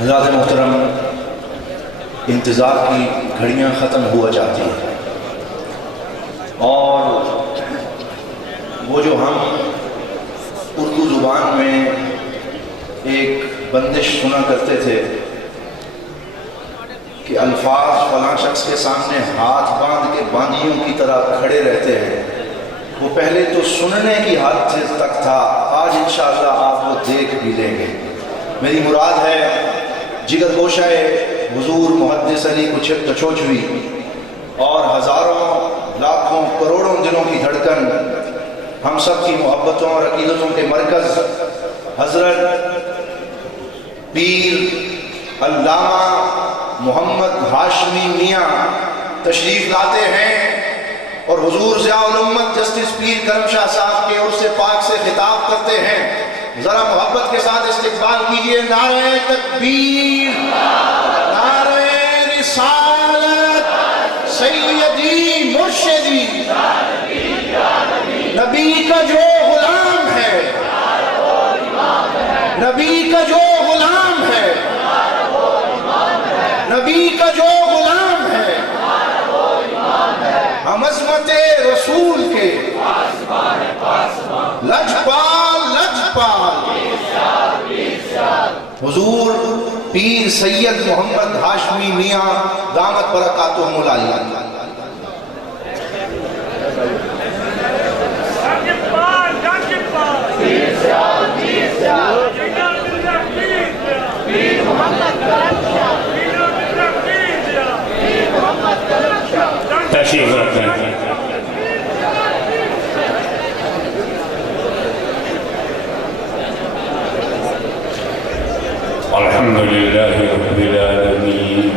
حضرات محترم، انتظار کی گھڑیاں ختم ہوا چاہتی ہیں، اور وہ جو ہم اردو زبان میں ایک بندش سنا کرتے تھے کہ الفاظ فلاں شخص کے سامنے ہاتھ باندھ کے باندیوں کی طرح کھڑے رہتے ہیں، وہ پہلے تو سننے کی حد تک تھا، آج انشاءاللہ آپ وہ دیکھ بھی لیں گے۔ میری مراد ہے جگر گوشہ حضور محدث علی کچھوچوی اور ہزاروں لاکھوں کروڑوں دلوں کی دھڑکن، ہم سب کی محبتوں اور عقیدتوں کے مرکز حضرت پیر علامہ محمد ہاشمی میاں تشریف لاتے ہیں اور حضور ضیاء الامت جسٹس پیر کرم شاہ صاحب کے عرص پاک سے خطاب کرتے ہیں۔ ذرا محبت کے ساتھ استقبال کیجئے۔ نعرہ تکبیر، نعرہ رسالت، سیدی مرشدی، نبی کا جو غلام ہے، نبی کا جو غلام ہے، نبی کا جو غلام ہے، ہم عظمت رسول کے لجپال لجپال حضور پیر سید محمد ہاشمی میاں دامت برکاتہم العالیہ۔ تشریف رکھتے ہیں۔ الحمدللہ رب العالمین،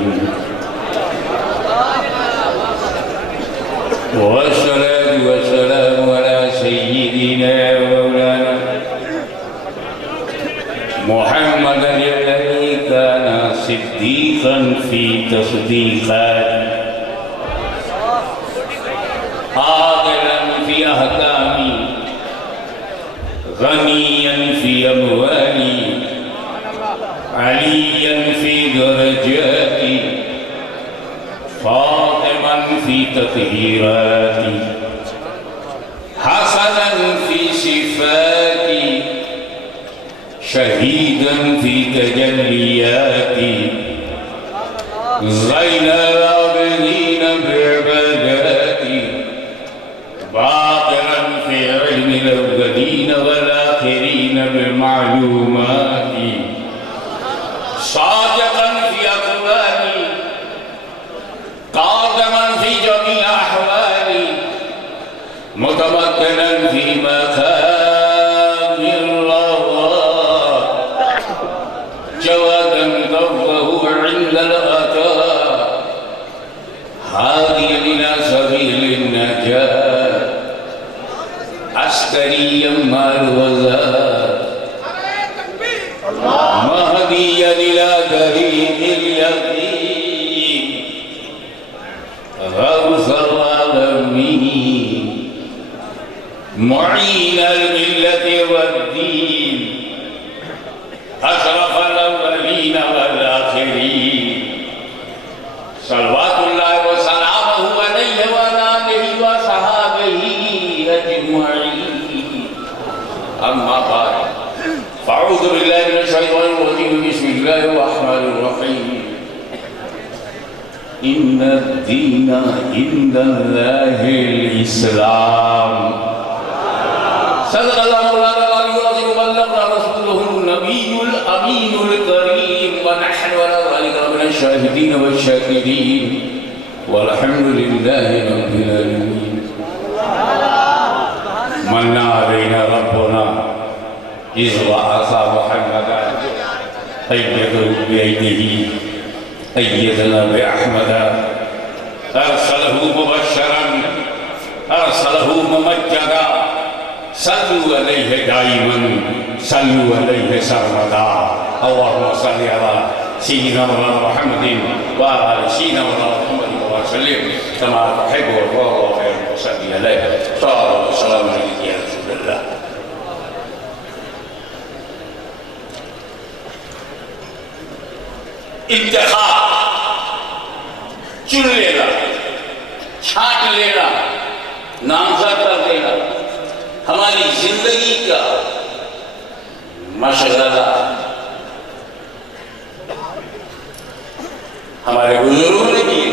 والصلاة والسلام على سيدنا مولانا محمد الذي كان صديقا في تصديقات، عادلا في أحكامي، غنيا في أموالي، عليا في درجاتي، فاطما في تطهيراتي، حسنا في صفاتي، شهيدا في تجلياتي، زين العابدين بعباداتي، باطلا في علم الأولين والآخرين بمعلوماتي، صادقا في أقوالي، قادما في جميع أحوالي، متمكنا في مقام الله، جوادا ضربه عند الأتى، هاديا إلى سبيل النجاة، عسكريا مع الوزارة، مهديا إلى طريق اليقين، غوث العالمين، معين الملة والدين، أشرف الأولين والآخرين، صلوات الله وسلامه عليه وعلى آله وصحابه أجمعين، أما بعد، فأعوذ بالله من الشيطان الرجيم، بسم الله الرحمن الرحيم، إن الدين عند الله الإسلام، صدق الله مولانا العلي العظيم، وبلغنا رسوله النبي الأمين الكريم، ونحن على ذلك من الشاهدين والشاكرين، والحمد لله رب العالمين. من علينا ربنا إذ بعث محمدا، أيده بأيده، أيدنا بأحمد، أرسله مبشرا، أرسله ممجدا، صلوا عليه دائما، صلوا عليه سرمدا، اللهم صل على سيدنا مولانا محمد وعلى سيدنا مولانا محمد وسلم كما تحب وترضى خير وصلي عليه، صلى الله وسلم عليك يا رسول الله. انتخاب، چن لینا، چھانٹ لینا، نامزد کر دینا ہماری زندگی کا مشغلہ ہمارے بزرگوں نے کیے۔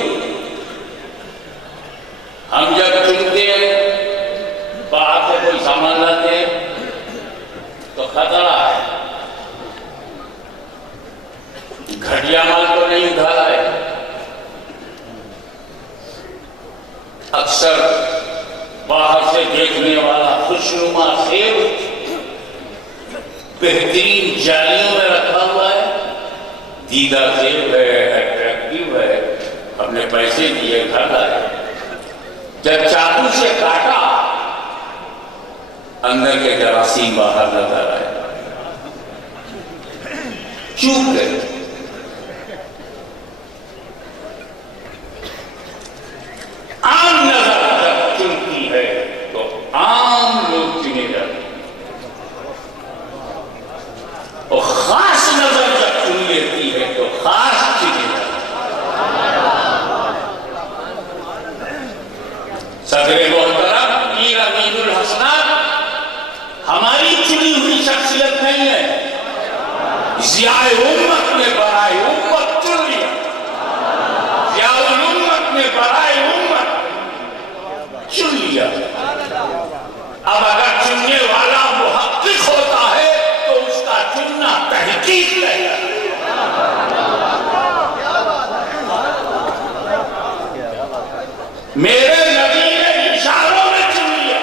ہم جب چنتے ہیں، باہر سے کوئی سامان لاتے ہیں تو خطرہ ہے، گھٹیا مال تو نہیں اٹھا رہا ہے۔ اکثر باہر سے دیکھنے والا خوشنما سیب بہترین جالیوں میں رکھا ہوا ہے، دیدہ سیب ہے، اٹریکٹیو ہے، اپنے پیسے دیے گھر لائے، جب چاقو سے کاٹا اندر کے جراثیم باہر نظر آئے، چوک گئے۔ عام نظر جب چنتی ہے تو عام لوگ چنے جاتے ہیں، اور خاص نظر جب چن لیتی ہے تو خاص چنے جاتے ہیں۔ صدر محترم میر امین الحسنات ہماری چنی ہوئی شخصیت نہیں ہے، ضیاء امت نے برائے امت چن لیا، ضیاء الامت نے برائے امت چن لیا۔ اب اگر چننے والا محقق ہوتا ہے تو اس کا چننا تحقیق ہے۔ میرے نبی نے اشاروں میں چن لیا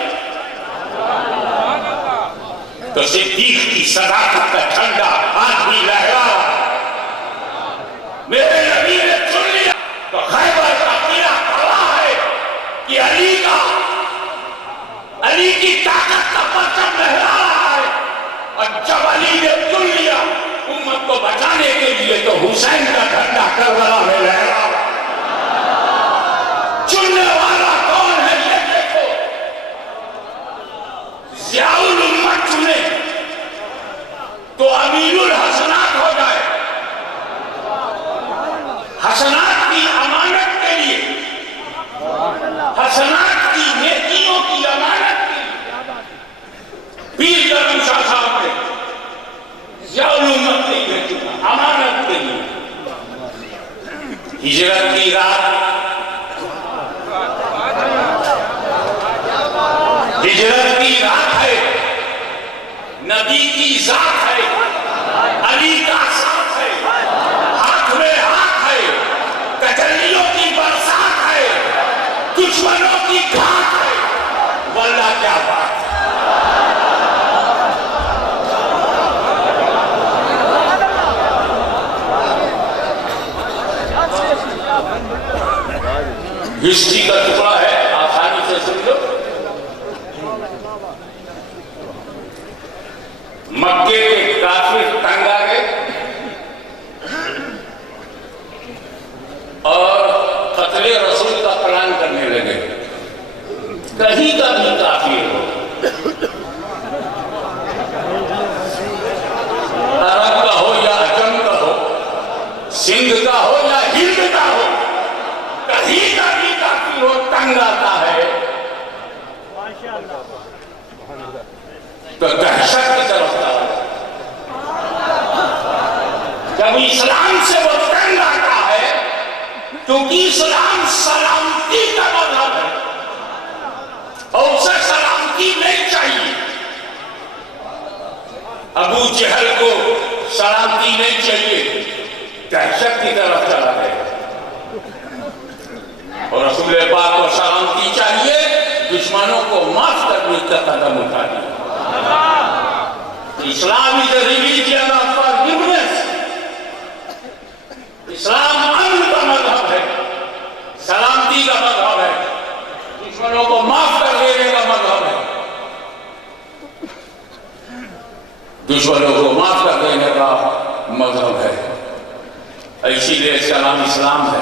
تو صدیق کی صداقت کا ٹھنڈا آج بھی لہرا رہا ہے۔ میرے نبی نے چن لیا تو خیبر کا قلعہ کھڑا ہے کہ علی کی طاقت کا پرچم لہرا رہا ہے، اور جب علی نے چن لیا امت کو بچانے کے لیے تو حسین کا جھنڈا کربلا میں لہرا رہا ہے۔ چننے والا کون ہے یہ دیکھو، ضیاء الامت چنے تو امین الحسنات ہو جائے، حسنات کی امانت کے لیے، حسنات کی نیکیوں کی امانت کے لیے پیر کرم شاہ صاحب نے ضیاء الامت نے یہ چنا امانت کے لیے۔ ہجرت کی رات، ہجرت کی رات ہے، نبی کی ذات ہے، علی کا ساتھ ہے، ہاتھ میں ہاتھ ہے، تجلیوں کی برسات ہے، دشمنوں کی گھات ہے، واللہ کیا بات ہے۔ ہسٹری کا ٹکڑا ہے، آسانی سے سن لو۔ مکے کے کافر تنگ آ گئے اور قتل رسول کا پلان کرنے لگے، کہیں کا بھی کافر ہو، عرب کا ہو یا عجم کا ہو، سندھ کا ہو یا ہند کا ہو، کہیں کا بھی کافر ہو تنگ آتا ہے تو دہشت کی طرف آتا ہے۔ جب اسلام سے وہ تنگ آتا ہے کیونکہ اسلام سلامتی کا مذہب ہے اور اسے سلامتی نہیں چاہیے، ابو جہل کو سلامتی نہیں چاہیے، دہشت کی طرف چلا گیا، اور رسول پاک کو سلامتی چاہیے، دشمنوں کو معاف کرنے کا قدم اٹھا دیا۔ اسلام is a religion of forgiveness، اسلام امن کا مذہب ہے، سلامتی کا مذہب ہے، دشمنوں کو معاف کر دینے کا مذہب ہے، دشمنوں کو معاف کر دینے کا مذہب ہے۔ اسی لیے اس کا نام اسلام ہے۔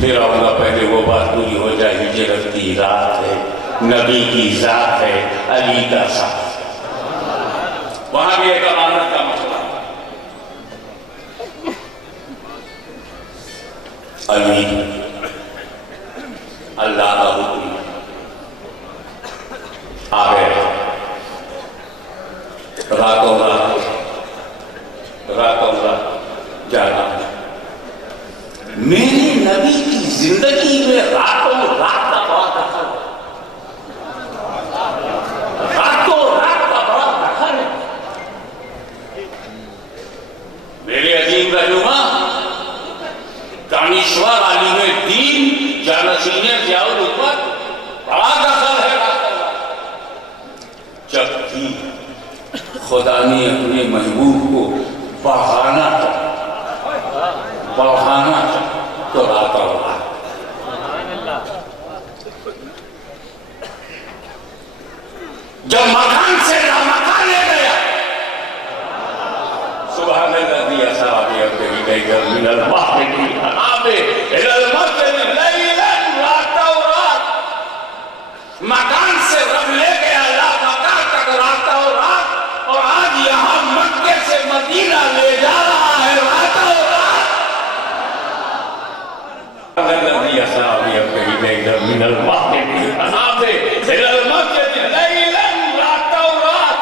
پھر آؤں گا، پہلے وہ بات پوری ہو جائے، ہجرت کی رات ہے، نبی کی ذات ہے، علی کا ساتھ، وہاں بھی ایک امانت کا مسئلہ ہے۔ علی اللہ کا حکم آ گئے راتوں رات جانا میرے نبی کی زندگی میں راتوں رات کا بڑا دخل ہے راتوں رات کا بڑا دخل ہے میرے عظیم رہنما دانشور عالم دین جانشین ضیاء الحکمت بڑا دخل ہے راتوں رات جب بھی خدا نے اپنے محبوب کو بڑھانا تو رات اور رات جب مکان سے لامکان لے گیا سبحان الذی اسری بعبدہ لیلا من المسجد الحرام الی المسجد لیلا رات اور رات مکان سے رب لے گیا لامکان تک رات اور رات اور آج یہاں مکے سے مدینہ لے جا رہا ہے رات اور رات الذي اسرى بعبده ليلا من المسجد الحرام الى المسجد ليلا رات اور رات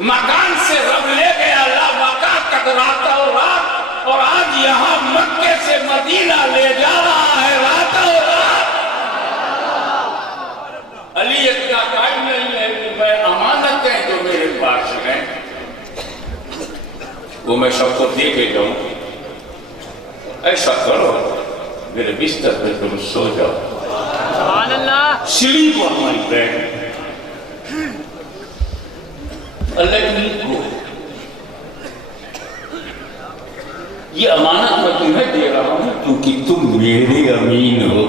مکان سے رب لے گیا اللہ مکان تک رات اور رات اور آج یہاں مکے سے مدینہ لے جا رہا ہے رات اور رات علی اتنا ٹائم نہیں ہے کہ میں امانتیں جو میرے پاس ہیں وہ میں سب کو دے کے جاؤں ایسا کرو میرے بستر پہ تم سو جاؤ سبحان اللہ سلیپ آن مائی بیڈ اللہ کی کو یہ امانت میں تمہیں دے رہا ہوں کیونکہ تم میرے امین ہو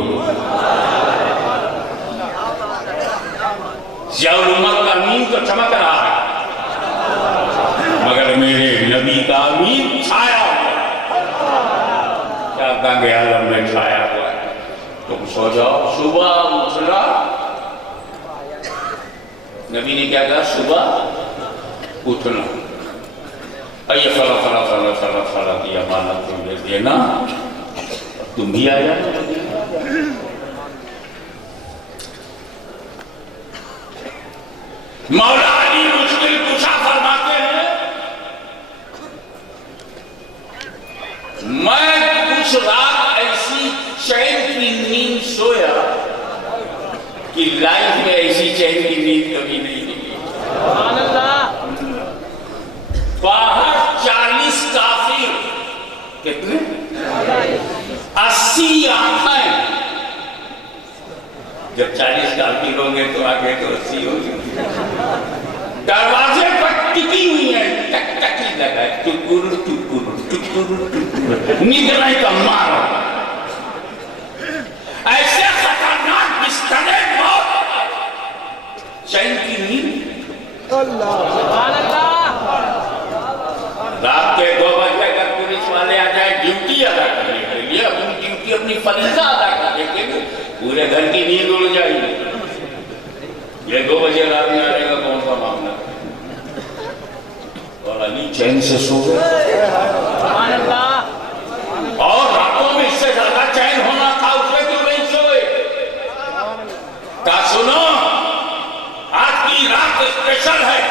ضیاء الحکمت کا امین تو چمک رہا ہے مگر میرے نبی کا امین چھایا ہوا کیا گنگ عالم میں چھایا ہوا ہے تم سو جاؤ صبح اٹھنا نبی نے کیا کہا صبح اٹھنا اے فلا کی امانت تمہیں دینا تم بھی آ جانا مولا علی مشکل کشا فرماتے ہیں میں کچھ رات ایسی چین کی نیند سویا کہ لائف میں ایسی چین کی نیند کبھی نہیں ملی باہر 40 کافر کتنے 80 آنکھیں جب 40 کافر ہوں گے تو آگے تو 80 ہو گے دروازے پر ٹکی ہوئی ہیں ٹک ٹکی لگا ہے ٹکر ٹکر ٹکر ٹکر نیند نہیں کا مارو ایسے خطرناک بستر موت چین کی نیند سبحان اللہ رات کے 2 بجے اگر پولیس والے آ جائیں ڈیوٹی ادا کرنے کے لیے اپنی ڈیوٹی اپنی فریضہ ادا کرنے کے لیے پورے گھر کی نیند اڑ جائے گی یہ 2 بجے رات میں آنے کا کون سا معاملہ اور علی چین سے سو گئے اور راتوں میں اس سے زیادہ چین ہونا تھا اس میں کیوں نہیں سوئے کہا سنو آج کی رات اسپیشل ہے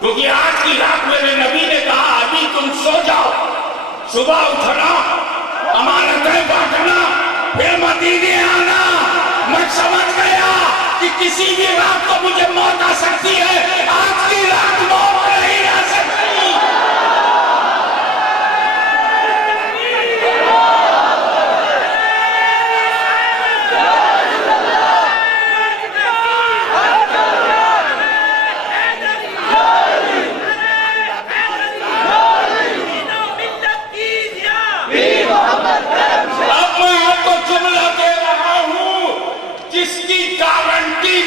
کیونکہ آج کی رات میرے نبی نے کہا ابھی تم سو جاؤ صبح اٹھنا امانتیں بانٹنا پھر مدینے آنا میں سمجھ گیا کہ کسی بھی رات کو مجھے موت آ سکتی ہے آج کی رات موت نہیں آ سکتی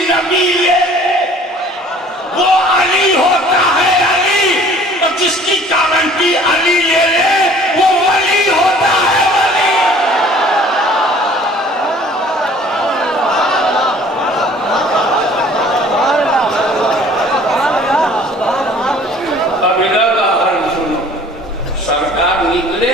نبی لے وہ علی ہوتا ہے علی اور جس کی گارنٹی علی لے لے وہ ولی ہوتا ہے ولی اب ادھر کا حال سنو سرکار نکلے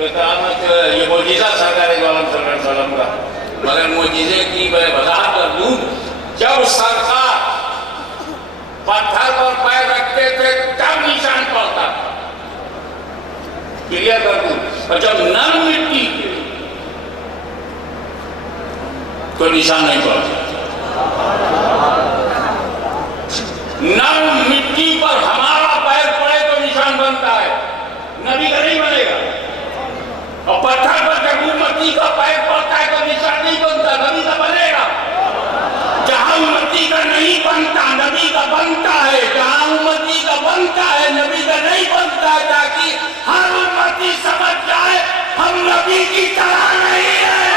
یہ معجزہ سرکار دو عالم صلی اللہ علیہ وسلم کا، مگر معجزے کی میں وضاحت کر دوں، جب سرکار پتھر پر پیر رکھتے تھے تب نشان پڑتا تھا، کلیئر کر دوں، اور جب نرم مٹی کے تو نشان نہیں پڑتا۔ نرم مٹی پر ہمارا پیر پڑے تو نشان بنتا ہے، نبی کا نہیں بنے گا، اور پتھر پر جب امتی کا پیر پڑتا ہے تو نشان نہیں بنتا، نبی کا بنے گا۔ جہاں امتی کا نہیں بنتا نبی کا بنتا ہے، جہاں امتی کا بنتا ہے نبی کا نہیں بنتا ہے، تاکہ ہر امتی سمجھ جائے ہم نبی کی طرح نہیں ہیں۔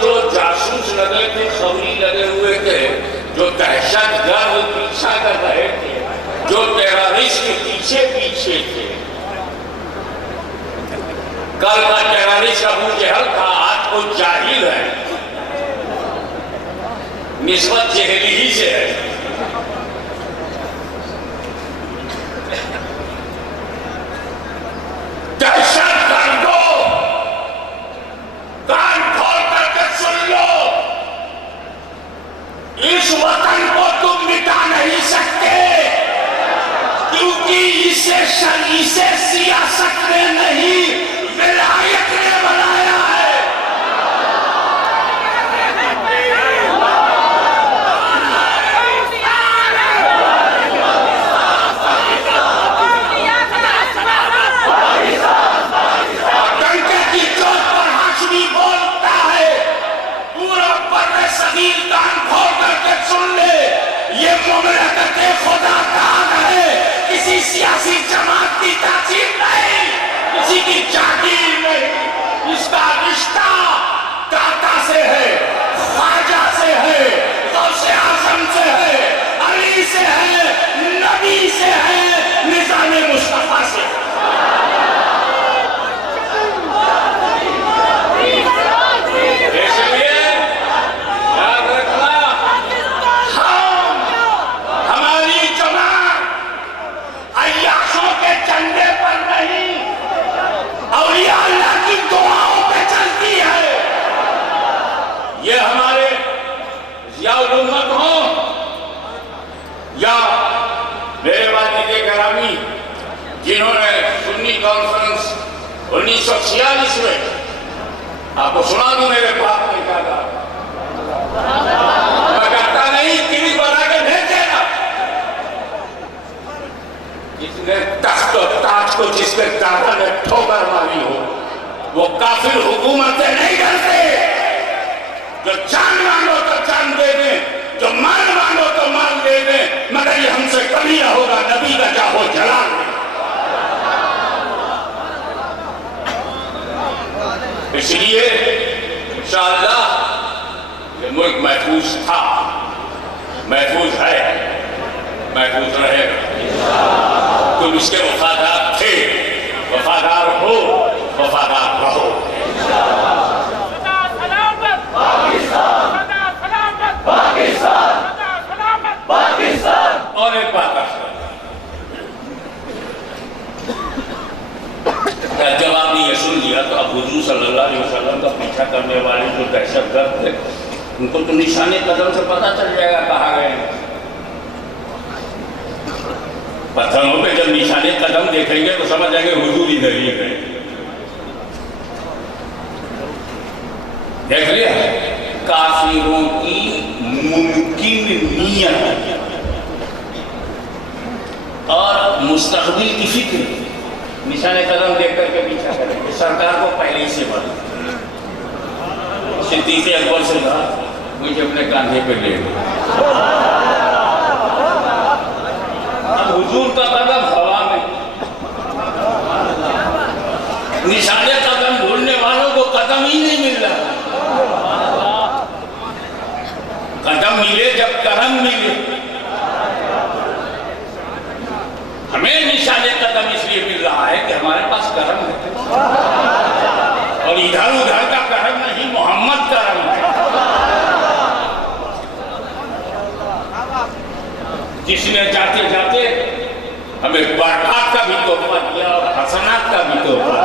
جو جاسوس لگے تھے، خبری لگے ہوئے تھے، جو دہشت گرد پیچھا کر رہے تھے، جو ٹیررسٹ کے پیچھے تھے، کل کا ٹیررسٹ ابو جہل تھا، آج کو جاہل ہے، نسبت جہلی ہی سے ہے۔ دہشت گردوں کان کھول کر کے سن لو، اس وطن کو تم مٹا نہیں سکتے، کیونکہ اسے سیاست نے نہیں ولایت نے بنایا ہے۔ ڈنکے کی چوٹ پر ہاشمی بولتا ہے، پورا بر صغیر کان کھول کر کے سن لے، یہ مملکت خدا تعالی ہے، کسی سیاسی جماعت کی تاثیر نہیں، کسی کی جاگیر نہیں، اس کا رشتہ داتا سے ہے، خواجہ سے ہے، غوث اعظم سے ہے، علی سے ہے، نبی سے ہے، نظام مصطفیٰ سے ہے۔ اس لیے یاد رکھنا، ہماری جماعت عیاشوں کے چندے پر نہیں، اولیاء اللہ کی دعاؤں پہ چلتی ہے۔ یہ ہمارے ضیاء الامت ہوں یا میرے والد گرامی جنہوں نے سنی کانفرنس 1946 میں، آپ کو سنا دوں میرے باپ نے کہا تھا، میں کہتا نہیں کلک بنا کے بھیج دینا، جس نے تخت و تاج کو جس کے دادا نے ٹھوکر ماری ہو وہ کافر حکومتیں نہیں ڈرتے، جو جان مانگو تو جان دے دیں، جو مان مانگو تو مان دے دیں، مگر یہ ہم سے کبھی نہ ہوگا نبی کا جاہو جلال میں۔ اس لیے انشاءاللہ یہ ملک محفوظ تھا، محفوظ ہے، محفوظ رہے گا۔ تم اس کے وفادار تھے، وفادار ہو، وفادار رہو۔ اور ایک بات جب آپ نے یہ سن لیا تو اب حضور صلی اللہ علیہ وسلم کا پیچھا کرنے والے جو دہشت گرد تھے ان کو تو نشان قدم سے پتہ چل جائے گا کہاں گئے ہیں۔ پتھروں پہ جب نشان قدم دیکھیں گے تو سمجھ جائیں گے حضور ادھر ہی گئے۔ دیکھ لیا کافروں کی ممکن نیت اور مستقبل کی فکر نشان قدم دیکھ کر کے پیچھا کریں گے۔ سرکار کو پہلے ہی سے بڑھا، صدیق اکبر سے کہا مجھے اپنے کاندھے پہ لے لو۔ اب حضور کا قدم ہوا میں، نشان قدم ڈھونڈنے والوں کو قدم ہی نہیں مل رہا۔ قدم ملے جب کرم ملے۔ ہمیں نشان قدم اس لیے مل رہا ہے کہ ہمارے پاس کرم ہے، اور ادھر ادھر کا کرم نہیں، محمد کرم ہے۔ اس نے جاتے جاتے ہمیں برکات کا بھی تحفہ دیا اور حسنات کا بھی تحفہ دیا۔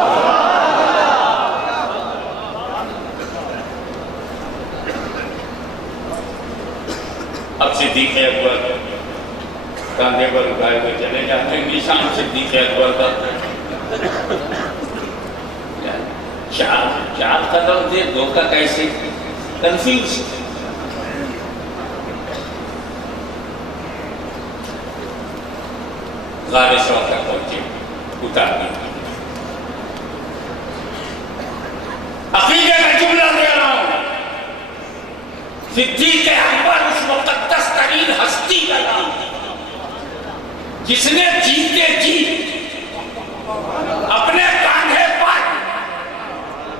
اب صدیق اکبر کاندھے پر اٹھائے ہوئے چلے جاتے ہیں، نشان صدیق اکبر کا چار قدم تھے، دو کا کیسے کنفیوز۔ غار ثور تک پہنچے، اتار دیا۔ عقیدے کا جملہ دے رہا ہوں، صدیق اکبر اس مقدس ترین ہستی کا نام جس نے جیتے جی اپنے کاندھے پر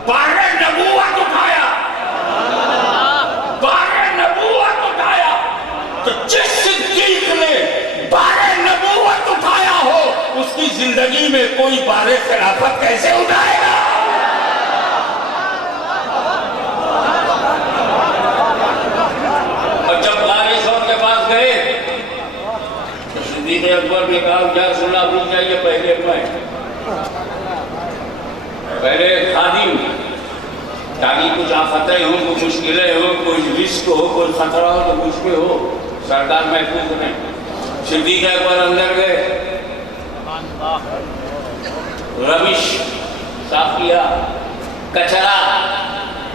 بار نبوت اٹھایا، بار نبوت اٹھایا، تو جس صدیق نے بار نبوت اٹھایا ہو اس کی زندگی میں کوئی بار خلافت کیسے اٹھائے گا؟ اور جب غار ثور کے پاس گئے تو صدیق اکبر نے کہا یا رسول اللہ بھول جائیے، پہلے خادی ہوں، تاکہ کچھ آفتیں ہوں، کوئی مشکلیں ہوں، کوئی رزق ہو، کوئی خطرہ ہو تو مجھ پہ ہو، سردار محفوظ نہیں۔ صدیق اکبر اندر گئے، روش صاف کیا، کچرا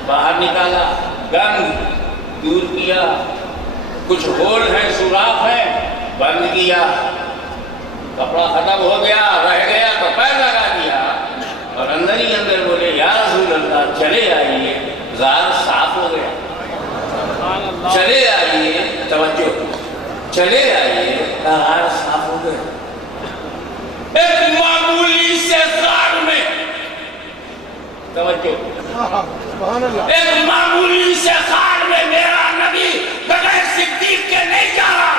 باہر نکالا، گند دور کیا، کچھ ہول ہیں، سوراخ ہیں، بند کیا، کپڑا ختم ہو گیا، رہ گیا تو پیر لگا دیا، اور اندر ہی اندر بولے یا رسول اللہ چلے آئیے، غار صاف ہو گیا، چلے آئیے، توجہ، چلے آئیے، غار صاف ہو گیا۔ ایک معمولی سے غار میں، توجہ، ایک معمولی سے غار میں میرا نبی بغیر صدیق کے نہیں جا رہا،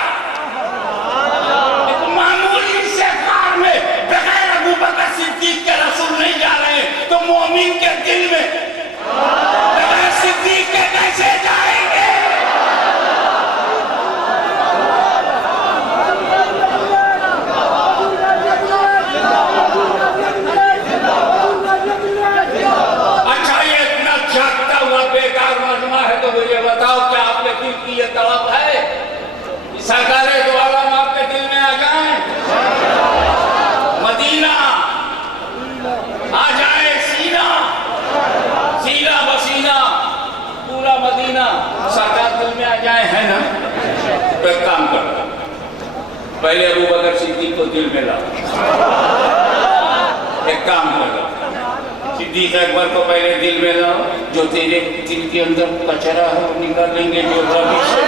ایک معمولی سے غار میں بغیر ابو بکر صدیق کے رسول نہیں جا رہے، تو مومن کے دل میں بغیر صدیق کے کیسے جائیں گے؟ اچھا یہ اتنا جھاگتا ہوا بیکار مجمع ہے تو مجھے بتاؤ کہ آپ کے دل کی یہ طلب ہے سرکار دو عالم آپ کے دل میں آ جائیں، مدینہ آ جائے، سینہ سینہ بسینہ پورا مدینہ سرکار دل میں آ جائے، ہے نا؟ تو ایک کام کرو، پہلے ابو بکر صدیق کو دل میں لاؤ، ایک کام کرو، صدیق اکبر کو پہلے دل میں لاؤ، جو تیرے دل کے اندر کچرا ہے وہ نکال لیں گے، جو روش ہے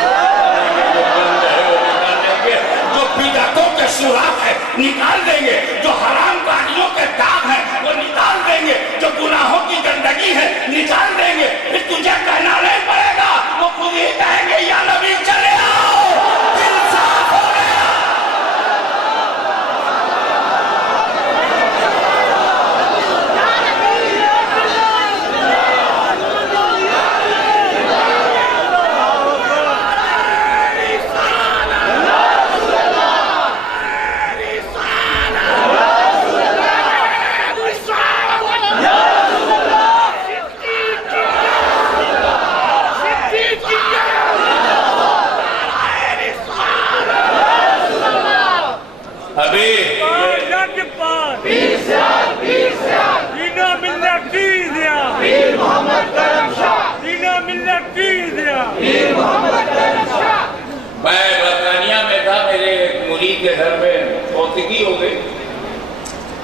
جو گند ہے وہ نکال لیں گے، جو بدعتوں کے سوراخ ہے نکال دیں گے، جو حرام کاریوں کے داغ ہیں وہ نکال دیں گے، جو گناہوں کی گندگی ہے نکال دیں گے، پھر تجھے کہنا نہیں پڑے گا، وہ خود ہی کہیں گے یا نبی چلے آؤ، دل صاف ہو گیا۔ میں برطانیہ میں تھا، میرے ایک مرید کے گھر میں فوتگی ہو گئی،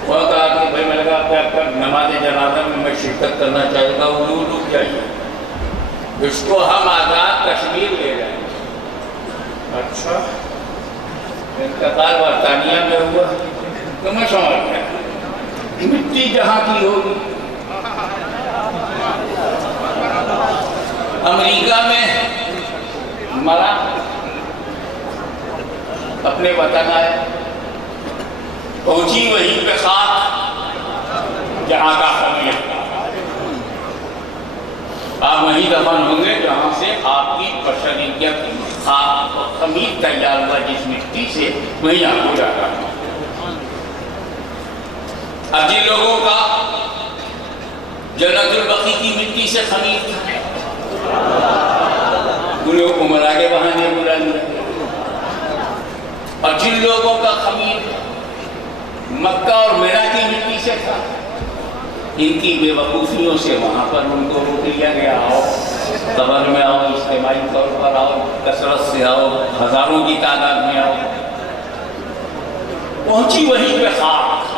وہ کہا کہ بھائی میں لگا آپ کا نماز جنازہ میں شرکت کرنا چاہتا ہوں، حضور رک جائیے، اس کو ہم آزاد کشمیر لے جائیں۔ اچھا انتقال برطانیہ میں ہوا تو میں سمجھ گیا مٹی جہاں کی ہوگی، امریکہ میں مرا، اپنے وطن آئے، پہنچی وہیں پہ خاک جہاں کا خلیل، آپ وہیں دفن ہوں گے جہاں سے آپ کی بشریت خاک اور خمیر تیار ہوا جس مٹی سے وہیں آپ کو جاتا ہوں۔ اب جن لوگوں کا جنت البقیع کی مٹی سے خمیر تھا انہیں عمرہ کے بہانے بلا لیا، اور جن لوگوں کا خمیر مکہ اور مینا کی مٹی سے تھا ان کی بے وقوفیوں سے وہاں پر ان کو روک لیا گیا، آؤ قبر میں آؤ، اجتماعی طور پر آؤ، کثرت سے آؤ، ہزاروں کی تعداد میں آؤ۔ پہنچی وہیں پہ خاک،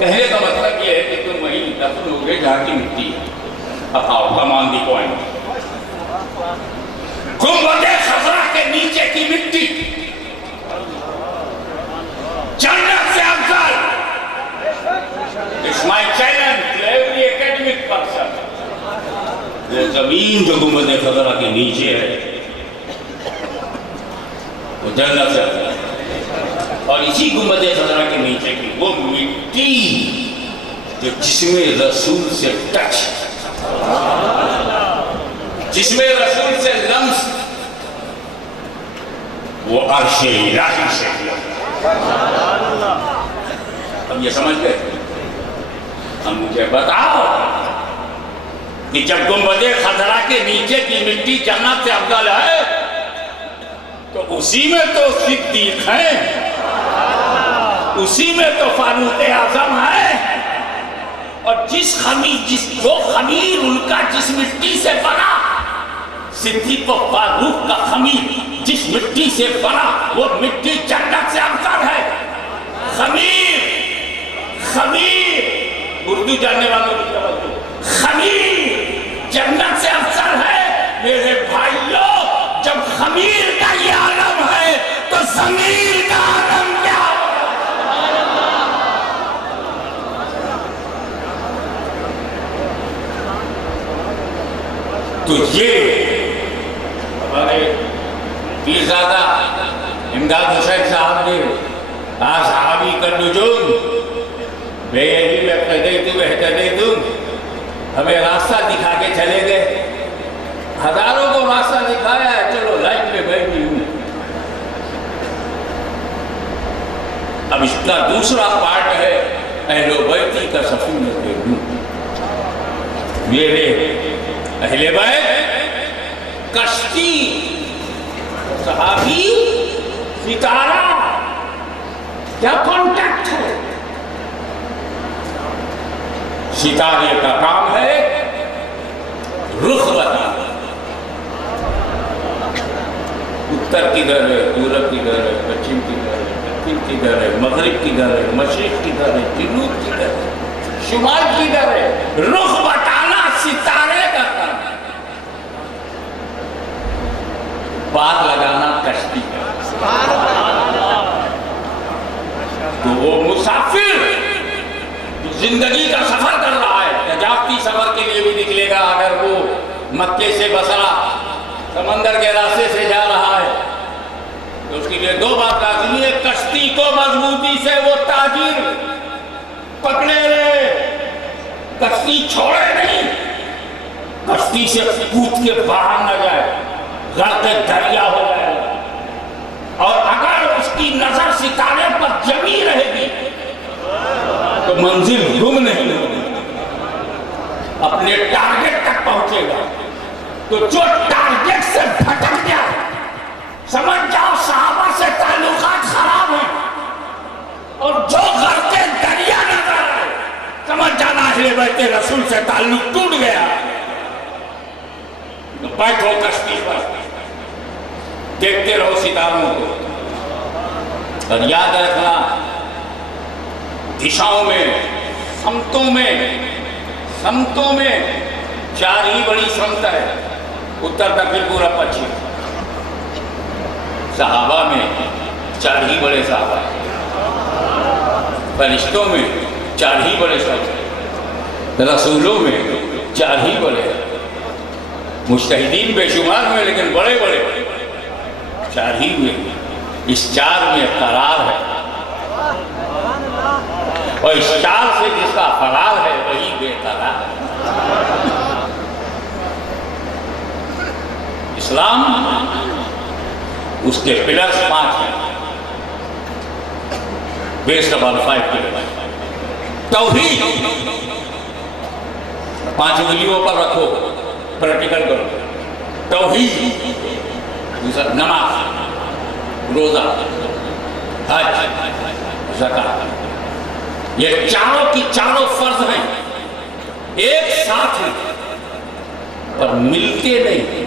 کہنے کا مطلب یہ ہے کہ تم وہیں دفن ہو گئے جہاں کی مٹی ہے۔ اب آؤ کمان دی پوائنٹ، گنبد خضرا کے نیچے کی مٹی جنت سے افضل۔ It's my challenge to every academic person. وہ زمین جو گنبد خضرا کے نیچے ہے وہ جنت سے افضل، اور اسی گنبد خضرا کے نیچے کی وہ مٹی جو جسم رسول سے ٹچ، جسم رسول سے لمس، وہ عرش الہی سے اب یہ سمجھ گئے؟ ہم مجھے بتاؤ کہ جب گنبد خضرا کے نیچے کی مٹی جنت سے افضل ہے تو اسی میں تو صدیق ہیں، اسی میں تو فاروق اعظم ہے، اور جو خمیر ان کا جس مٹی سے بنا، صدیق و فاروق کا خمیر جس مٹی سے بنا وہ مٹی جنت سے افضل ہے۔ خمیر اردو جاننے والوں کی توجہ، خمیر جنت سے افضل ہے۔ میرے بھائیوں، جب خمیر کا یہ عالم ہے تو ضمیر کا عالم کیا ہوگا؟ تو یہ ہمارے پیرزادہ امداد حسین صاحب نے صحابی کا نجوم بے علم اقتدیتم اہتدیتم ہمیں راستہ دکھا کے چلے گئے، ہزاروں کو راستہ دکھایا ہے، چلو لائن پہ بیٹھی ہوں۔ اب اس کا دوسرا پارٹ ہے اہل بیتی کا سفینۃ نوح۔ میرے اہل بیت کشتی، صحابی، ستارہ، کیا کانٹیکٹ ہے؟ ستارے کا کام ہے رخ بتانا، اتر کدھر ہے، پورب کدھر ہے، پچھم کدھر ہے، دکن کدھر ہے، مغرب کدھر ہے، مشرق کدھر ہے، جنوب کدھر ہے، شمال کدھر ہے، رخ بتانا ستارے کا کام ہے۔ پار لگانا کشتی کا، تو وہ مسافر زندگی کا سفر کر رہا ہے، تجارتی سفر کے لیے بھی نکلے گا، اگر وہ مکے سے بصرہ سمندر کے راستے سے جا رہا ہے تو اس کے لیے دو بات لازمی ہے، کشتی کو مضبوطی سے وہ تاجر پکڑے رہے، کشتی چھوڑے نہیں، کشتی سے کود کے باہر نہ جائے، غرق دریا ہو جائے، اور اگر اس کی نظر ستارے پر جمی رہے گی تو منزل گم نہیں ہوگی، اپنے ٹارگٹ تک پہنچے گا۔ تو جو ٹارگٹ سے بھٹک گیا سمجھ جاؤ صحابہ سے تعلقات خراب ہیں، اور جو غرق دریا نظر آئے سمجھ جانا اہل بیت رسول سے تعلق ٹوٹ گیا۔ تو بیٹھو کشتی پر، دیکھتے رہو ستاروں کو، اور یاد رکھنا دشاؤں میں، سمتوں میں چار ہی بڑی سمت ہے، اتر دکن پورب پچھم۔ صحابہ میں چار ہی بڑے صحابہ ہیں، فرشتوں میں چار ہی بڑے صحابہ، رسولوں میں چار ہی بڑے، مجتہدین بے شمار میں لیکن بڑے بڑے چار ہی ہوئے۔ اس چار میں قرار ہے، اور اس چار سے جس کا فرار ہے وہی بے قرار ہے۔ اسلام اس کے پلرز 5 ہیں، بیسڈ اپون 5 پلرز. توحید 5 انگلیوں پر رکھو، پریکٹیکل کرو. توحید، دوسرا نماز، روزہ، حج، زکات. یہ چاروں کی چاروں فرض ہیں، ایک ساتھ ہیں پر ملتے نہیں.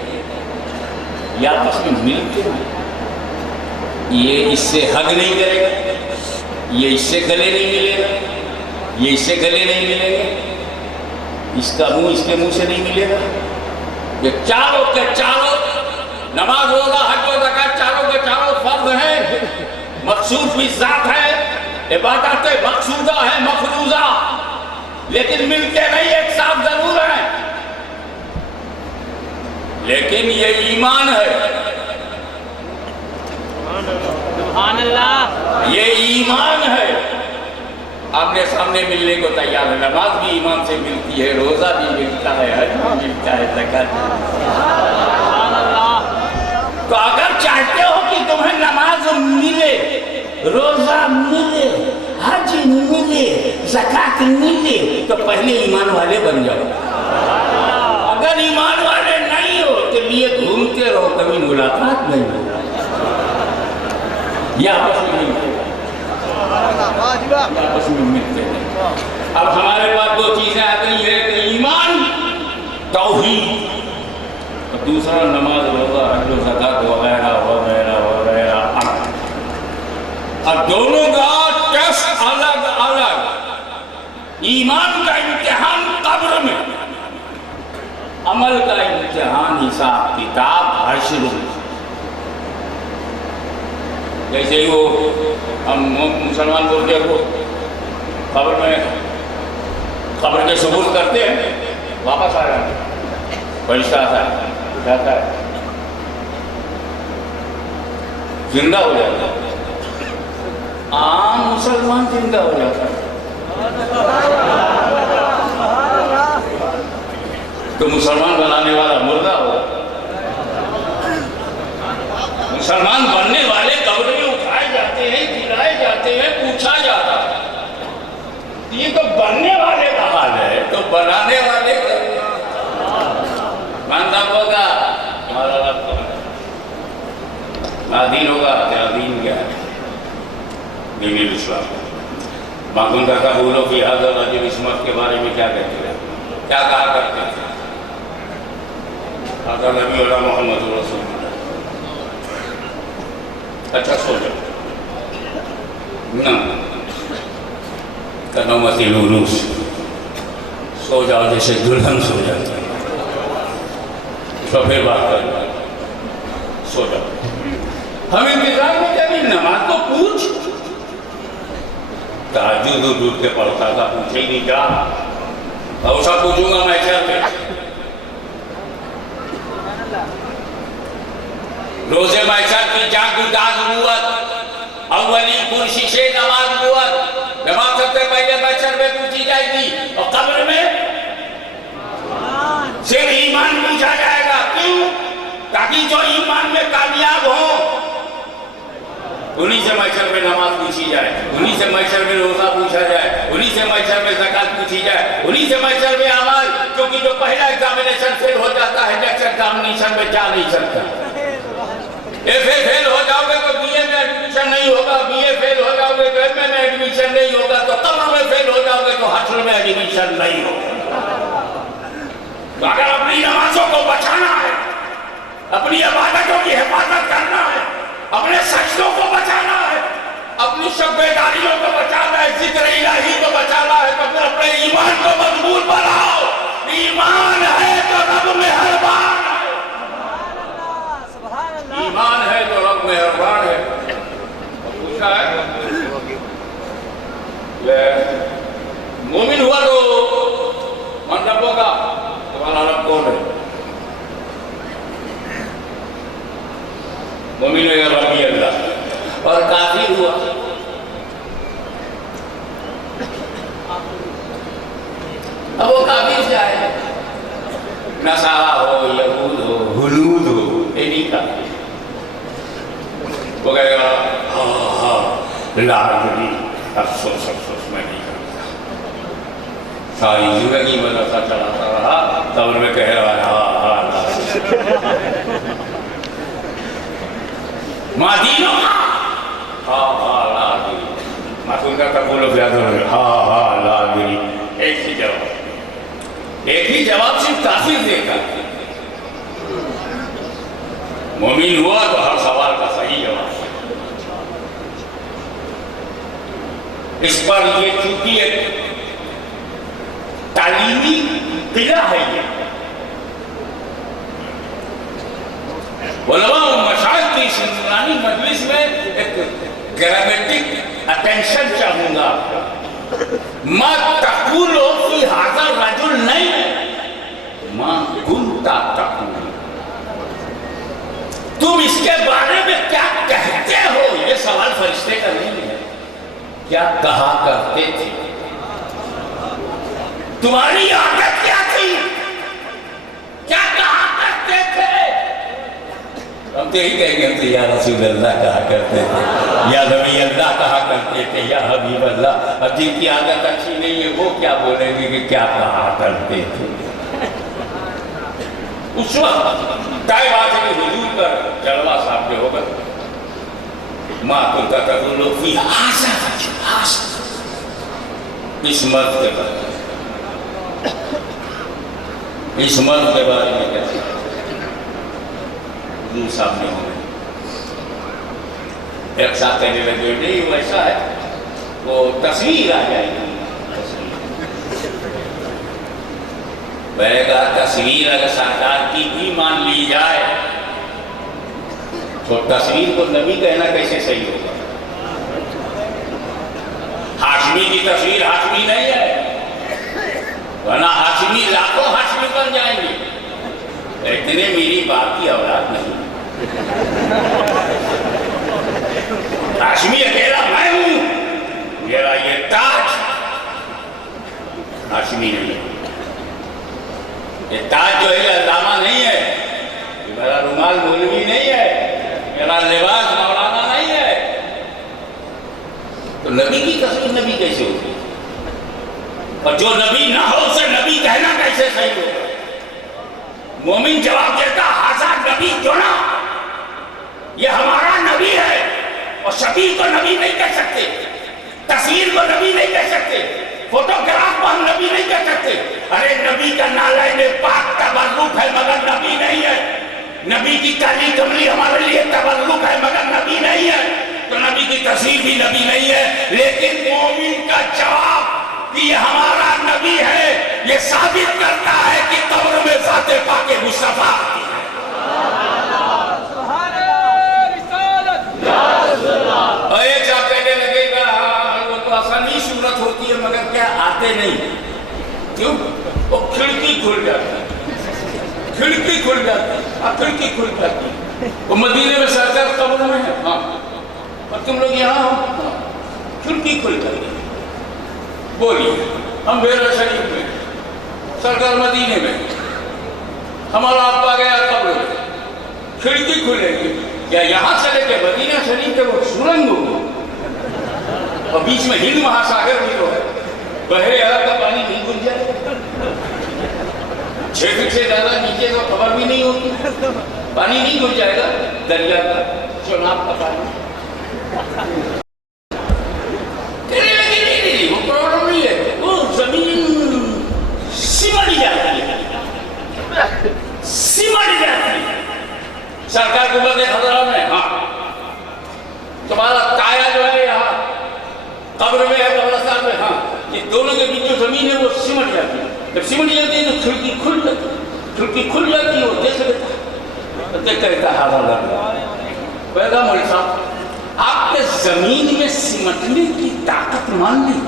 یہ آپس میں ملتے نہیں. یہ اس سے حق نہیں کرے گا، یہ اس سے گلے نہیں ملے گا، یہ اس سے گلے نہیں ملے گا، اس کا منہ اس کے منہ سے نہیں ملے گا. یہ چاروں کے چاروں، نماز، روزہ، حج و زکات، چاروں کے چاروں فرض ہیں. مقصود بھی ذات ہے، عبادت مقصودہ ہے، مفروضہ، لیکن ملتے نہیں، ایک ساتھ ضرور ہیں. لیکن یہ ایمان ہے. سبحان اللہ. یہ ایمان ہے. آمنے سامنے ملنے کو تیار ہے. نماز بھی ایمان سے ملتی ہے، روزہ بھی ملتا ہے، حج بھی ملتا ہے، زکات. سبحان اللہ. تو اگر چاہتے ہو کہ تمہیں نماز ملے، روزہ ملے، حج ملے، زکات ملے، تو پہلے ایمان والے بن جاؤ. اگر ایمان والے نہیں ہو تو لیے گھومتے رہو، کبھی ملاقات نہیں ہوگا. یہ آپس میں ملتے ہیں، آپس میں ملتے ہیں. اب ہمارے پاس 2 چیزیں آ گئی ہیں کہ ایمان، توحید، اور دوسرا نماز، روزہ، حج و زکات وغیرہ وغیرہ وغیرہ. اب دونوں کا ٹیسٹ الگ الگ. ایمان کا امتحان قبر میں، عمل کا امتحان حساب کتاب حشر میں. جیسے ہی وہ ہم مسلمان بولتے ہیں، وہ قبر کے ثبوت کرتے ہیں، واپس آ جاتے ہیں، فرشتہ آتا ہے، اٹھاتا ہے، زندہ ہو جاتا ہے. عام مسلمان زندہ ہو جاتا ہے. تو مسلمان بنانے والا مردہ ہو. مسلمان بننے والے قبر میں اٹھائے جاتے ہیں، گرائے جاتے ہیں، پوچھا جاتا ہے. یہ تو بننے والے کا حال ہے، تو بنانے والے کا مانتا ہوگا ہمارا رب کون ہے. نادین ہوگا، تیرا دین کیا ہے؟ دین الاسلام. معقول کا قبولوں کی حضرت رجل عصمت کے بارے میں کیا کہتے ہیں، کیا کہا کرتے ہیں؟ حضرت نبی اللہ محمد رسول اللہ. اچھا سو جاؤ نا، کنومتی لولوس، سو جاؤ جیسے دلہن سو جاتی ہے. تو پھر بات کریں، سو جاؤ. ہم انتظار میں کبھی نماز تو پوچھ. تہجد اٹھ کے پڑھتا تھا، پوچھے ہی نہیں کیا. اور سب پوچھوں گا میں چل کے. روزے محشر کی جنگ داز نبوت، اولی پرشش نماز نبوت. نماز سب سے پہلے محشر میں پوچھی جائے گی، اور قبر میں صرف ایمان پوچھا جائے گا. کیوں؟ تاکہ جو ایمان میں کامیاب ہو انہی سے محشر میں نماز پوچھی جائے، انہی سے محشر میں روزہ پوچھا جائے، انہی سے محشر میں زکات پوچھی جائے، انہی سے محشر میں اعمال. کیونکہ جو پہلا ایگزامینیشن فیل ہو جاتا ہے، نیکسٹ ایگزامینیشن میں جا نہیں سکتا. ایف اے فیل ہو جاؤ گے تو بی اے میں ایڈمیشن نہیں ہوگا، بی اے فیل ہو جاؤ گے تو ایم اے میں ایڈمیشن نہیں ہوگا، تو قبر میں فیل ہو جاؤ گے تو حشر میں ایڈمیشن نہیں ہوگا. تو اگر اپنی نمازوں کو بچانا ہے، اپنی عبادتوں کی حفاظت کرنا ہے، اپنے سجدوں کو بچانا ہے، اپنی شب بیداریوں کو بچانا ہے، ذکر الہی کو بچانا ہے، تو پھر اپنے ایمان کو مضبوط بناؤ. ایمان ہے تو رب مہربان ہے. ایمان ہے تو رب مہربان ہے. پوچھا ہے مومن ہوا تو منڈپوں کا تمہارا رب کون ہے؟ مومن ہے ربی اللہ. اور کافر ہوا اب وہ کافر سے آئے، نصارہ ہو، یہود ہو، ہنود ہو، یہ نہیں کافر. وہ کہے گا ہاں لاڈلی افسوس میں نہیں کرتا. ساری زندگی مدرسہ چلاتا رہا قبر میں کہہ رہا ہے ہاں مادینو ہاں لاڈلی معصوم کا قبول و فیاض ہاں لاڈلی. ایک ہی جواب صرف کافر دے گا. مومن ہوا تو ہر سوال کا صحیح جواب. اس پر یہ چونکہ ایک تعلیمی قلعہ ہے. یہ علماء و مشائخ کی اس نورانی مجلس میں ایک گرامیٹک اٹینشن چاہوں گا. ما تقول فی ھذا الرجل نہیں ما کنت تقول. تم اس کے بارے میں کیا کہتے ہو؟ یہ سوال فرشتے کا نہیں ہے. کیا کہا کرتے تھے؟ تمہاری عادت کیا تھی؟ کیا کہا کرتے تھے؟ ہم تو یہی کہیں گے ہم تو یا رسول اللہ کہا کرتے تھے, یا نبی اللہ کہا کرتے تھے, یا حبیب اللہ. اب جن کی عادت اچھی نہیں ہے وہ کیا بولیں گے کہ کیا کہا کرتے تھے؟ اس وقت طے بات ہے کہ حضور کا جلوہ صاحب جو ہوگا ماں کنت تقول فی ھذا الرجل. اس مرد کے بارے میں کہتے ہیں حضور صاحب نے ہوں. ایک ساتھ کہنے لگے نہیں ویسا ہے, وہ تصویر آ جائے گی. گا تصویر اگر سرکار کی بھی مان لی جائے تو تصویر کو نبی کہنا کیسے صحیح ہوگا؟ ہاشمی کی تصویر ہاشمی نہیں ہے, ورنہ ہاشمی لاکھوں ہاشمی بن جائیں گے. اتنے میری باپ کی اولاد نہیں. ہاشمی اکیلا میں ہوں, میرا یہ تاج ہاشمی نہیں ہے. یہ تاج جو ہے علامہ نہیں ہے, میرا رومال مولوی نہیں ہے, میرا لباس مولانا نہیں ہے. تو نبی کی تصویر نبی کیسے ہوگی؟ اور جو نبی نہ ہو اسے نبی کہنا کیسے صحیح ہوگا؟ مومن جواب دیتا ھذا نبی جونا, یہ ہمارا نبی ہے. اور شبیہ کو نبی نہیں کہہ سکتے, تصویر کو نبی نہیں کہہ سکتے, فوٹوگراف کو ہم نبی نہیں کہہ سکتے. ارے نبی کا نالائن پاک تبرک ہے مگر نبی نہیں ہے. نبی کی کالی کملی ہمارے لیے تبرک ہے مگر نبی نہیں ہے. تو نبی کی تصویر بھی نبی نہیں ہے. لیکن مومن کا جواب کہ یہ ہمارا نبی ہے یہ ثابت کرتا ہے کہ قبر میں ذات پاک مصطفیٰ آتی ہے. اور ایک صاحب کہنے لگے گا وہ تو آسانی صورت ہوتی ہے مگر کیا آتے نہیں. کیوں؟ وہ کھڑکی کھل جاتی ہے, کھڑکی کھل جاتی ہے, کھڑکی کھل جاتی ہے. وہ مدینے میں سرکار قبر میں ہے, ہاں, اور تم لوگ یہاں ہو, کھڑکی کھل جاتی ہے. بولیے ہم بیرہ شریف میں, سرکار مدینے میں, ہمارا آپا گیا قبر میں, کھڑکی کھلے گی. یا یہاں سے لے کے مدینہ شریف کے وہ سرنگ ہوگی اور بیچ میں ہند مہاساگر بھی تو ہے, بحر عرب کا پانی نہیں گھل جائے. 6 فٹ سے زیادہ نیچے تو خبر بھی نہیں ہوتی, پانی نہیں گھل جائے گا. دریا کا چناب کا پانی وہ پرابلم نہیں ہے, وہ زمین سمٹ جاتی ہے, سمٹ جاتی ہے. سرکار کو بندے حضرات میں ہاں تمہارا تایا جو ہے یہاں قبر میں ہے, قبرستان میں, ہاں, یہ دونوں کے بیچ جو زمین ہے وہ سمٹ جاتی ہے. جب سمٹ جاتی ہے تو کھڑکی کھل جاتی ہے, کھڑکی کھل جاتی ہے. وہ دیکھ لیتا ہے, دیکھ کر کہتا حضرات پیدا مولوی صاحب آپ نے زمین میں سمٹنے کی طاقت مان لی.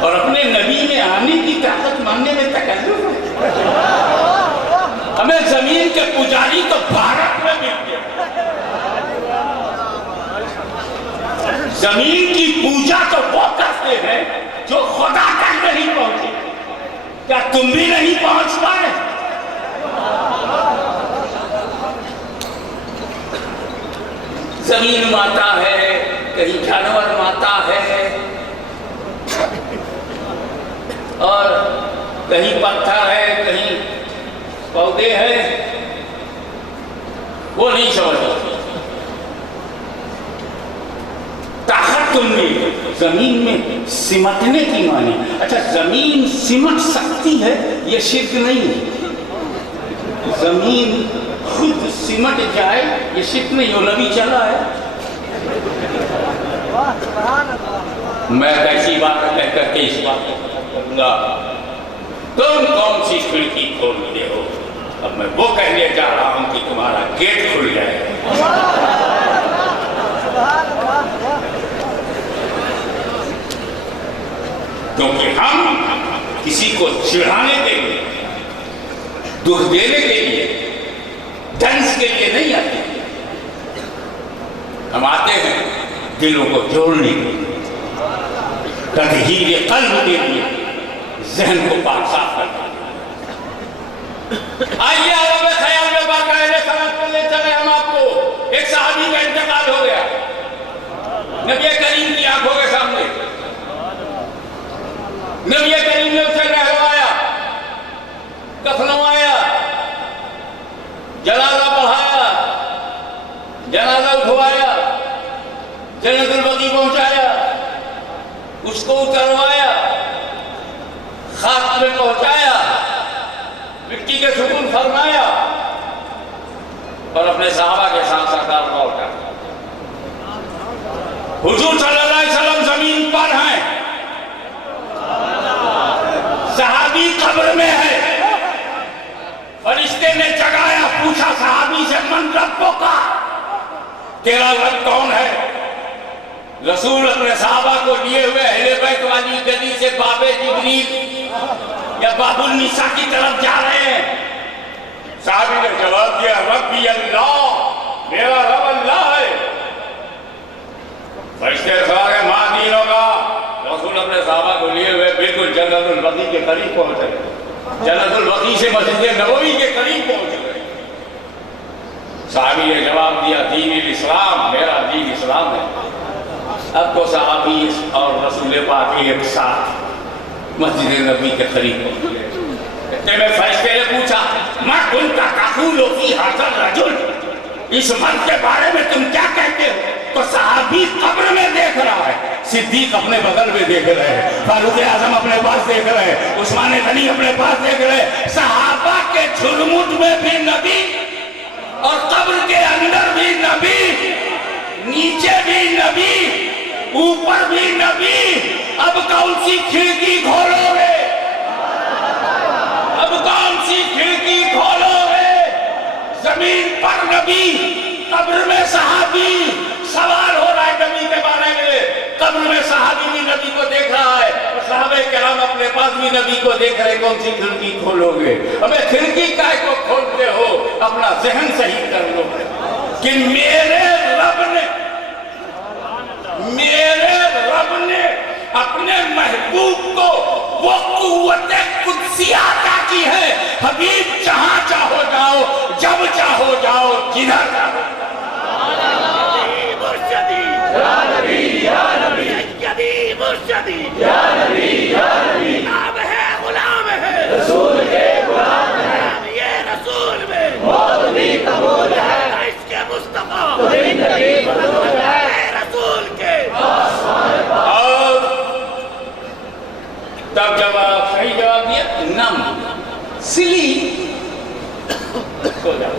اور اپنے نبی میں آنے کی طاقت ماننے میں تکلف ہے. ہمیں زمین کے پجاری تو بھارت میں مل گیا. زمین کی پوجا تو وہ کرتے ہیں جو خدا تک نہیں پہنچے. کیا تم بھی نہیں پہنچ پائے؟ زمین ماتا ہے، کہیں جانور ماتا ہے، اور کہیں پتھر ہے، کہیں پودے ہیں، وہ نہیں سمجھتے۔ تحتم میں زمین میں سمٹنے کی معنی، اچھا زمین سمٹ سکتی ہے یہ شرک نہیں ہے، زمین خود سمٹ جائے یہ شرک نہیں، وہ نبی چلا ہے۔ میں کیسی بات کہہ کر کے اس بات کو کروں گا، تم کون سی کھڑکی کھولتے ہو؟ اب میں وہ کہنے جا رہا ہوں کہ تمہارا گیٹ کھل جائے۔ کیونکہ ہم کسی کو چڑھانے کے لیے، دکھ دینے کے لیے، ڈنس کے لیے نہیں آتے، ہم آتے ہیں دلوں کو جوڑنے کے لیے، تطہیر قلب کے لیے، ذہن کو پاک صاف کرنے کے لیے۔ آئیے عالم خیال میں باقاعدہ سمجھ کر لے چلے ہم آپ کو۔ ایک صحابی کا انتقال ہو گیا نبی کریم کی آنکھوں کے سامنے، نبی کریم نے اسے رہوایا، کفنوایا، جنازہ پڑھایا، جنازہ اٹھوایا، جنت البقیع پہنچایا، اس کو اتروایا، خاک میں پہنچایا، مٹی کے سکون فرمایا، اور اپنے صحابہ کے ساتھ سرکار لوٹا۔ حضور صلی اللہ علیہ وسلم زمین پر ہیں، صحابی قبر میں ہے، فرشتے نے جگایا، پوچھا صحابی سے من ربوں کا، تیرا رب کون ہے؟ رسول اپنے صحابہ کو لیے ہوئے اہل بیت والی گلی سے باب جبریل یا باب النساء کی طرف جا رہے ہیں۔ صحابی نے جواب دیا، ربی اللہ، میرا رب اللہ ہے۔ فرشتے سوال ہے ماں دین ہوگا؟ رسول اپنے صحابہ کو لیے ہوئے بالکل جنت البقیع کے قریب پہنچ گئے، جنت البقیع سے مسجد نبوی کے قریب پہنچ گئے۔ صحابی نے جواب دیا، دین الاسلام، میرا دین اسلام ہے۔ اب تو صحابی اور رسول پاک ایک ساتھ مسجد نبوی کے قریب پہنچ گئے۔ اتنے میں فرشتے نے پوچھا، ما کنت تقول فی ھذا الرجل، اس مرد کے بارے میں تم کیا کہتے ہو؟ تو صحابی قبر میں دیکھ رہا ہے، صدیق اپنے بغل میں دیکھ رہے ہیں، فاروق اعظم اپنے پاس دیکھ رہے ہیں، عثمان غنی اپنے پاس دیکھ رہے ہیں، صحابہ کے جھلمٹ میں بھی نبی اور قبر کے اندر بھی نبی، نیچے بھی نبی، اوپر بھی نبی۔ اب کون سی کھڑکی کھولو گے؟ اب کون سی کھڑکی کھولو گے؟ زمین پر نبی، قبر میں صحابی، سوال ہو رہا ہے نبی کے بارے میں۔ قبر میں صحابی بھی نبی کو دیکھ رہا ہے، اور صحابہ کرام اپنے پاس بھی نبی کو دیکھ رہے، کون سی کھڑکی کھولو گے؟ ابے کھڑکی کائے کو کھولتے ہو؟ اپنا ذہن صحیح کر لو کہ میرے رب نے اپنے محبوب کو وہ قوت قدسی عطا کی ہے، حبیب جہاں چاہو جاؤ، جب چاہو جاؤ، جدھر چاہو جاؤ۔ یا نبی یا نبی سیدی مرشدی یا نبی یا نبی، نام ہے غلام ہے، رسول کے غلام ہے، یہ رسول میں موت بھی قبول ہے، عشق مصطفیٰ تو زندگی قبول ہے، رسول کے اور تب جب صحیح جواب دیا، نم سلی سو جاؤ۔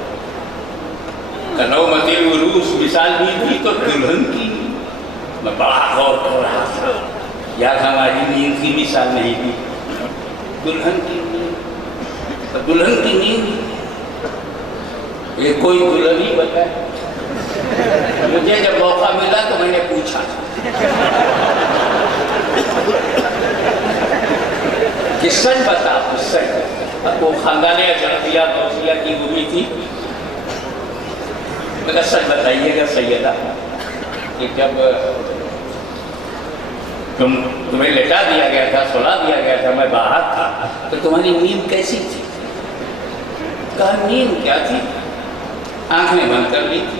کنومتی العروس مثال بھی تھی تو دلہن کی، میں بڑا غور کر رہا تھا، یاد ہماری نیند کی مثال نہیں تھی، دلہن کی نیند، تو دلہن کی نیند یہ کوئی دلہن ہی بتائے۔ مجھے جب موقع ملا تو میں نے پوچھا کہ سچ بتا، سچ اب وہ خاندان اشرفیہ توسیہ کی ہوئی تھی، میں نے سچ بتائیے گا سیدہ کہ جب تمہیں لٹا دیا گیا تھا، سلا دیا گیا تھا، میں باہر تھا، تو تمہاری نیند کیسی تھی؟ کہا نیند کیا تھی؟ آنکھیں بند کر لی تھی،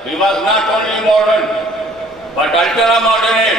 He was not only modern but ultra modern।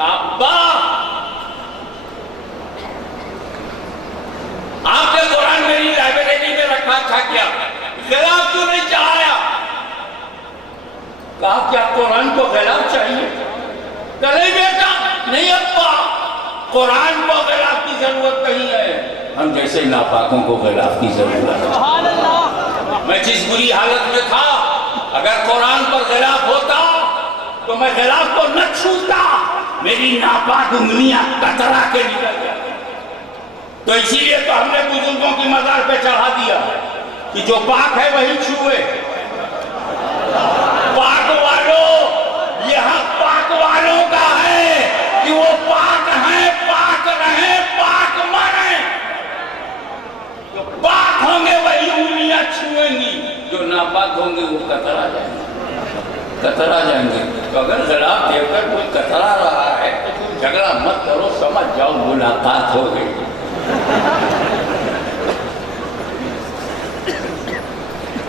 ابا آپ نے قرآن میری لائبریری میں رکھا تھا کیا؟ غلاف کیوں نہیں چاہیا؟ کہا کیا قرآن کو غلاف چاہیے؟ کہ نہیں بیٹا، نہیں ابا، قرآن کو غلاف کی ضرورت نہیں ہے، ہم جیسے ناپاکوں کو غلاف کی ضرورت ہے۔ سبحان اللہ۔ میں جس بری حالت میں تھا، اگر قرآن پر غلاف ہوتا تو میں غلاف کو نہ چھوتا، میری ناپاک انگلیاں کترا کے نکل جاتی۔ تو اسی لیے تو ہم نے بزرگوں کی مزار پہ چڑھا دیا کہ جو پاک ہے وہی چھوئے۔ پاک والوں، یہ حق پاک والوں کا ہے کہ وہ پاک ہیں، پاک رہیں، پاک مریں۔ جو پاک ہوں گے وہی انگلیاں چھوئیں گی، جو ناپاک ہوں گے وہ کترا جائیں گے، کترا جائیں گے۔ تو اگر غلاف دے کر کوئی کترا رہا ہے تو کوئی جھگڑا مت کرو، سمجھ جاؤ ملاقات ہو گئی۔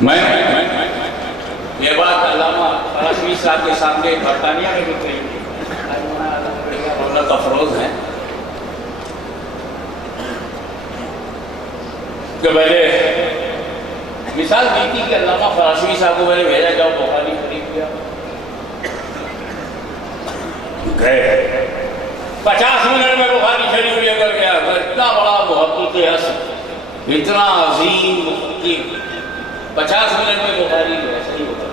میں یہ بات علامہ رشمی صاحب کے سامنے برطانیہ میں بھی کہی رونق افروز ہیں کہ میں نے مثال دی تھی کہ علامہ فراشوی صاحب کو میں نے بھیجا جاؤ بخاری خرید لیا، گئے 50 منٹ میں بخاری شریف لے کر گیا، اتنا بڑا محقق اصل، اتنا عظیم محقق، 50 منٹ میں بخاری لے صحیح ہوتا۔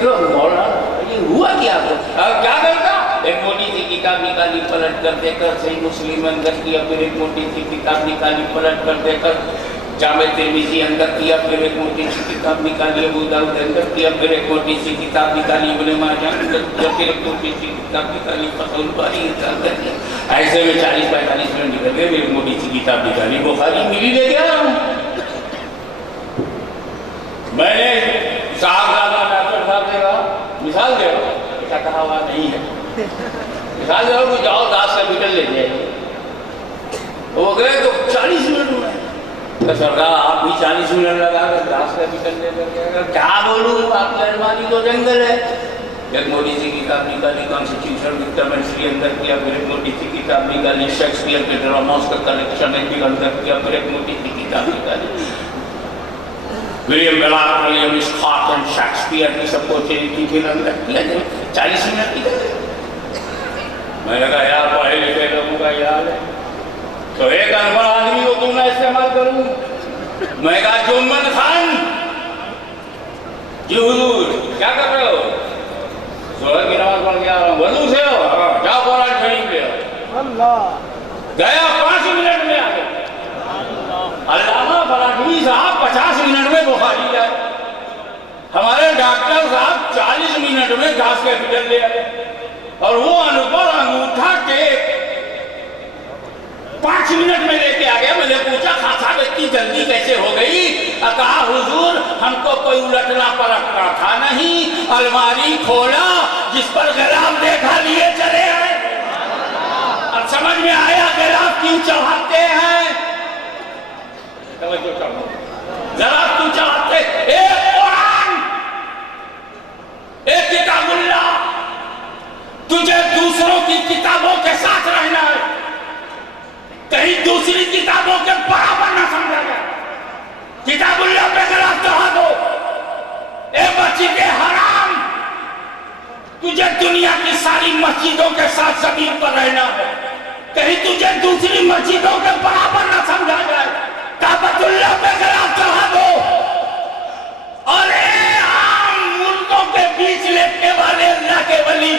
یہ ہوا کیا کرتا؟ ایک موٹی سی کتاب نکالی، پلٹ کر دے کر صحیح مسلم اندر کیا، پھر ایک موٹی سی کتاب نکالی، پلٹ کر دے کر جامع ترمذی اندر کیا، پھر ایک موٹی سی کتاب نکالی ابو داؤد اندر کیا، پھر ایک موٹی سی کتاب نکالی ابن ماجہ اندر کیا، پھر ایک موٹی سی کتاب نکالی فتح الباری اندر کیا۔ ایسے میں 40-45 منٹ نکل گئے، میری موٹی سی کتاب نکالی بخاری ملی لے گیا۔ میں نے صاحب ڈاکٹر صاحب نے کہا مثال دے رہا ہوں، ایسا کہا ہوا نہیں ہے، مثال دے رہا ہوں کہ جاؤ 10 کا میٹر لے جائے۔ وہ گئے تو 40 منٹ ہوئے، تو سرکار آپ بھی 40 منٹ لگا کر 10 کا میٹر لے کر کیا بولوں، آپ کی الماری تو جنگل ہے۔ ایک موٹی سی کتاب نکالی کانسٹیٹیوشن ڈکٹامنٹری اندر کیا، پھر ایک موٹی سی کتاب نکالی شیکسپیئر کے ڈراماز کا کلیکشن اندر کیا، پھر ایک موٹی سی کتاب نکالی ولیم بلاک، ولیم اسکاٹ اور شیکسپیئر کی سب کو چیزیں پھر اندر کیا جائے 40 منٹ کی۔ میں نے کہا یار پڑھے لکھے لوگوں کا یہ حال ہے، تو ایک انپڑھ آدمی کو تم نہ استعمال کروں۔ میں نے کہا جمن خان جی حضور کیا کر رہے ہو؟ ظہر کی نماز پڑھ کے آ رہا ہوں۔ وضو سے ہو؟ جاؤ قرآن شریف لے آؤ۔ گیا 5 منٹ میں آ گئے۔ علامہ فراشوی صاحب 50 منٹ میں بخاری لائے، ہمارے ڈاکٹر صاحب 40 منٹ میں 10 کے میٹر لے آئے، اور وہ انپڑھ انگوٹھا کے 5 منٹ میں لے کے آ گیا۔ میں نے پوچھا خان صاحب اتنی جلدی کیسے ہو گئی؟ کہا حضور ہم کو کوئی الٹنا پلٹنا تھا نہیں، الماری کھولا جس پر غلاف دیکھا لیے چلے آئے۔ اب سمجھ میں آیا غلاف کیوں چڑھاتے ہیں؟ غلاف کیوں چڑھاتے؟ ایک قرآن، ایک کتاب اللہ، تجھے دوسروں کی کتابوں کے ساتھ رہنا ہے، کہیں دوسری کتابوں کے برابر نہ سمجھا جائے۔ کتاب اللہ پہ غلاف چڑھا دو۔ اے مسجد حرام، تجھے دنیا کی ساری مسجدوں کے ساتھ زمین پر رہنا ہے، کہیں تجھے دوسری مسجدوں کے برابر نہ سمجھا جائے۔ کعبۃ اللہ پہ غلاف چڑھا دو، اور اے عام ملکوں کے بیچ لیٹنے والے اللہ کے ولی،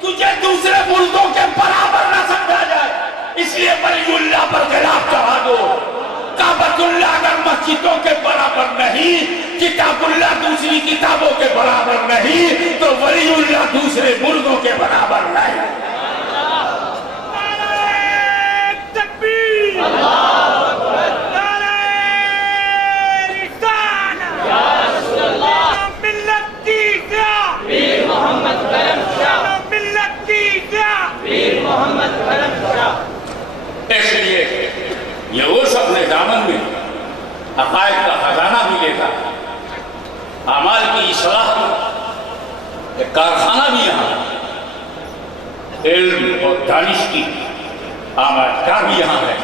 تجھے دوسرے ملکوں کے برابر نہ سمجھا جائے، اس لیے ولی اللہ پر غلاف چڑھا دو۔ کعبۃ اللہ اگر مسجدوں کے برابر نہیں، کتاب اللہ دوسری کتابوں کے برابر نہیں، تو ولی اللہ دوسرے ملکوں کے برابر نہیں۔ اس لیے یہ اس اپنے دامن میں عقائد کا خزانہ بھی لیتا، اعمال کی اصلاح ایک کارخانہ بھی یہاں، علم اور دانش کی آمدکار بھی یہاں ہے.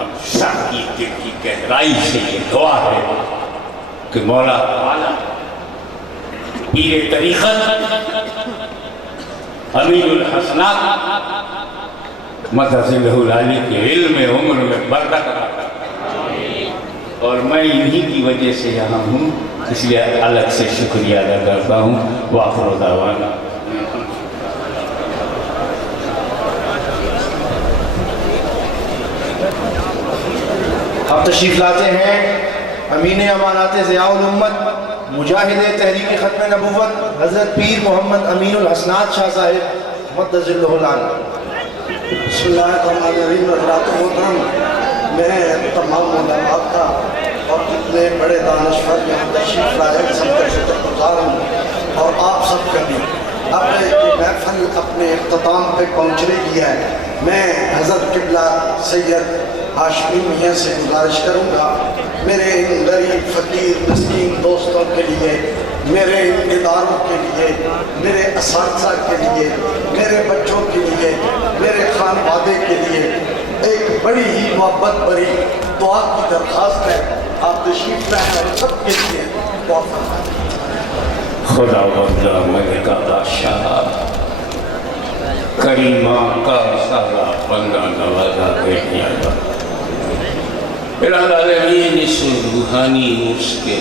ہم سب کی دل کی گہرائی سے یہ دعا ہے کہ مولا تعالی پیر طریقت امین الحسنات مدذلہ العالی کے علم عمر میں برکت عطا. اور میں انہی کی وجہ سے یہاں ہوں، اس لیے الگ سے شکریہ ادا کرتا ہوں. وآخر دعوانا اب تشریف لاتے ہیں امین امانات ضیاء الامت مجاہد تحریک ختم نبوت حضرت پیر محمد امین الحسنات شاہ صاحب مدذلہ العالی. بسم اللہ الرحمن الرحیم. حضرات محترم، میں تمام علماء کا اور کتنے بڑے دانشور یہاں تشریف لائے ہیں سب کا شکر گزار ہوں، اور آپ سب کا بھی. اب یہ محفل اپنے اختتام پہ پہنچنے کی ہے. میں حضرت قبلہ سید ہاشمی میاں سے گزارش کروں گا میرے ان غریب فقیر مسکین دوستوں کے لیے، میرے ان اداروں کے لیے، میرے اساتذہ کے لیے، میرے بچوں کے لیے، میرے خانوادے کے لیے ایک بڑی ہی محبت بھری دعا کی درخواست ہے. آپ تشریف لائیں اور سب کے لیے دعا فرمائیں. خدا بندہ ملکہ بادشاہ کریمہ کا سارا بندہ نوازا بیٹھیا جا. العالمین اس روحانی عرس کے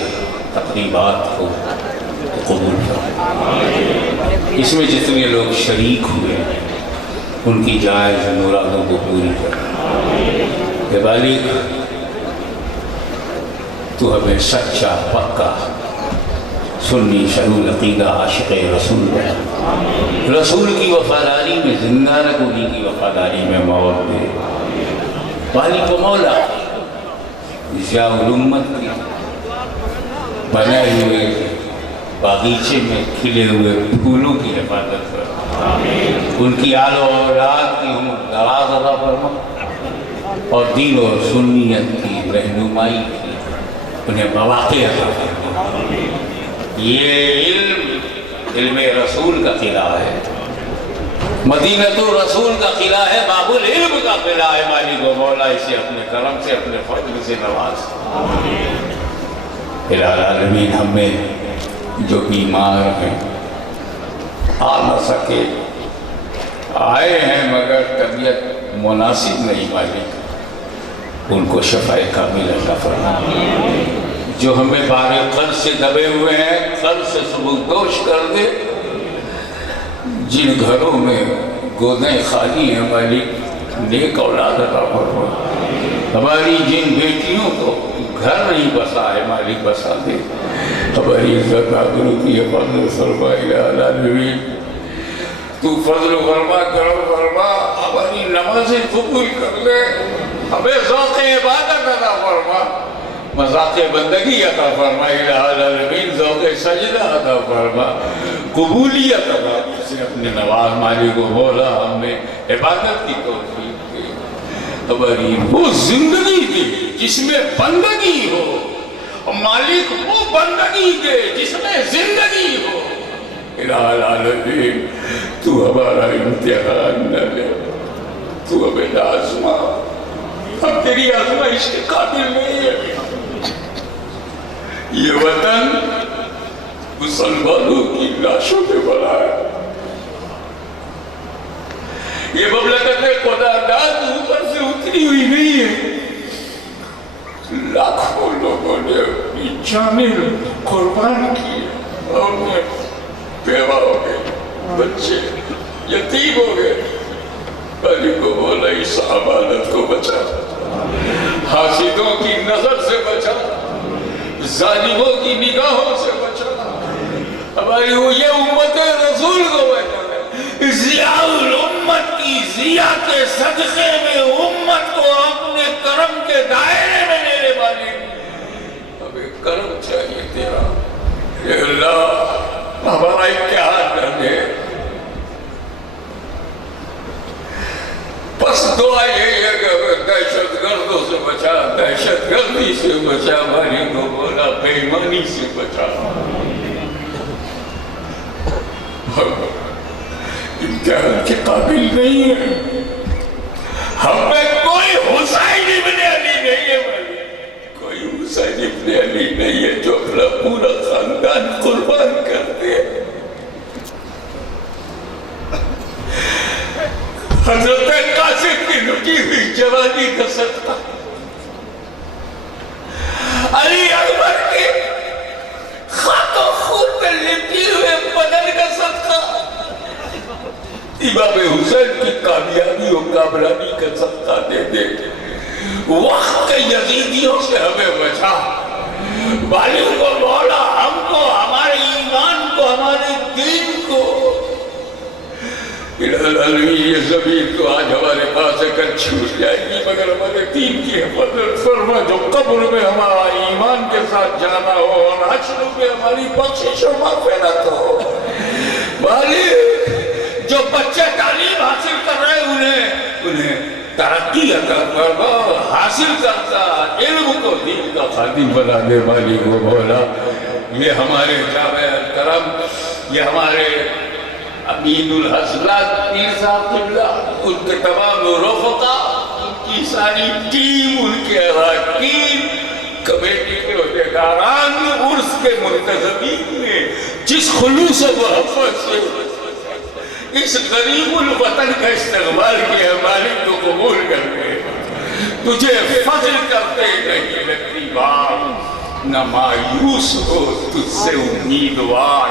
تقریبات کو قبول کر، اس میں جتنے لوگ شریک ہوئے ان کی جائز مرادوں کو پوری کر. کہ بالغ تو ہمیں سچا پکا سنی شرول عقیدہ عاشق رسول ہے. رسول کی وفاداری میں زندہ رکھ، انہی کی وفاداری میں موت دے. والی کو مولا ضیاء الامت کی بنے ہوئے باغیچے میں کھلے ہوئے پھولوں کی حفاظت کر. ان کی آل و اولاد کی ہم دراز عطا فرما، اور دین و سنیت کی رہنمائی کی انہیں مواقع عطا فرما. یہ علم رسول کا قلعہ ہے، مدینۃ رسول کا قلعہ ہے، باب العلم کا قلعہ ہے. مالک و مولا اسے اپنے کرم سے اپنے فضل سے نواز. العالمین ہمیں جو بیمار ہیں آ نہ سکے، آئے ہیں مگر طبیعت مناسب نہیں، مالک ان کو شفاء کامل عطا فرما. جو ہمیں بار قرض سے دبے ہوئے ہیں قرض سے سبکدوش کر دے. جن گھروں میں گودیں خالی ہیں مالک نیک اولاد عطا فرما. ہماری جن بیٹیوں کو گھر نہیں بسا ہے مالک بسا دے. ہماری عزت آبرو کی حفاظت فرما. العالمین تو فضل فرما کرم فرما، ہماری نمازیں قبول کر لے، ہمیں ذوق عبادت عطا فرما، مذاق بندگی عطا فرما. العالمین ذوق سجدہ عطا فرما، قبولیت عطا سے اپنے نواز. مالک و مولا ہمیں عبادت کی توفیق دے، ہماری وہ زندگی دے جس میں بندگی ہو، مالک وہ بندگی دے جس میں زندگی ہو. العالمین تو ہمارا امتحان نہ لے، تو ہمیں نہ آزما، ہم تیری آزمائش کے قابل نہیں ہے. یہ وطن مسلمانوں کی لاشوں پہ بنا ہے. یہ مملکت خدا داد اوپر سے اتری ہوئی نہیں ہے. لاکھوں لوگوں نے اپنی جانیں قربان کی، اور میں بیوہ ہو گئے، بچے یتیم ہو گئے. مالک کو بولا اس امانت کو بچا، حاسدوں کی نظر سے بچا، ظالموں کی نگاہوں سے بچا. ہماری یہ امت رسول کو بچا. ضیاء الامت کی ضیاء کے صدقے میں امت کو اپنے کرم کے دائرے میں لے لے. مالک ہمیں کرم چاہیے تیرا. اے اللہ ہمارا امتحان نہ دے. بس دعا یہی ہے کہ دہشت گردوں سے بچا، دہشت گردی سے بچا، مالک کو بولا بے ایمانی سے بچا. امتحان کے قابل نہیں ہے. ہم میں کوئی حسین ابن علی نہیں ہے. کوئی حسین ابن علی نہیں ہے جو اپنا پورا خاندان قربان کر دے. حضرت قاسم کی لٹی ہوئی جوانی کا صدقہ، علی اکبر کے خط و خون میں لپٹے ہوئے بدن کا صدقہ، امام حسین کی کامیابی و کامرانی کا صدقہ دے دے. وقت کے یزیدیوں سے ہمیں بچا. بالغ کو مولا ہم کو، ہمارے ایمان کو، ہمارے دین کو. یہ زمین تو آج ہمارے پاس اگر چھوٹ جائے گی، مگر ہمارے دین کی حفاظت فرما. جو قبر میں ہمارا ایمان کے ساتھ جانا ہو اور حشر میں ہماری بخشش و مغفرت ہو. مالک، جو بچے تعلیم حاصل کر رہے انہیں ترقی عطا فرما. حاصل کرتا علم کو دین کا خادم بنا دے. مالک و مولا، یہ ہمارے جامع کرم، یہ ہمارے امین الحضرات پیر صاحب قبلہ، ان کے تمام رفقا، ان کی ساری ٹیم، ان کے اراکین، کمیٹی کے عہدیداران، عرس کے منتظمین نے جس خلوص و محبت سے اس غریب الوطن کا استقبال کیا، مالک تو قبول کر کے تجھے فضل کرتے نہیں لگتی بات، نہ مایوس ہو تجھ سے امیدوار.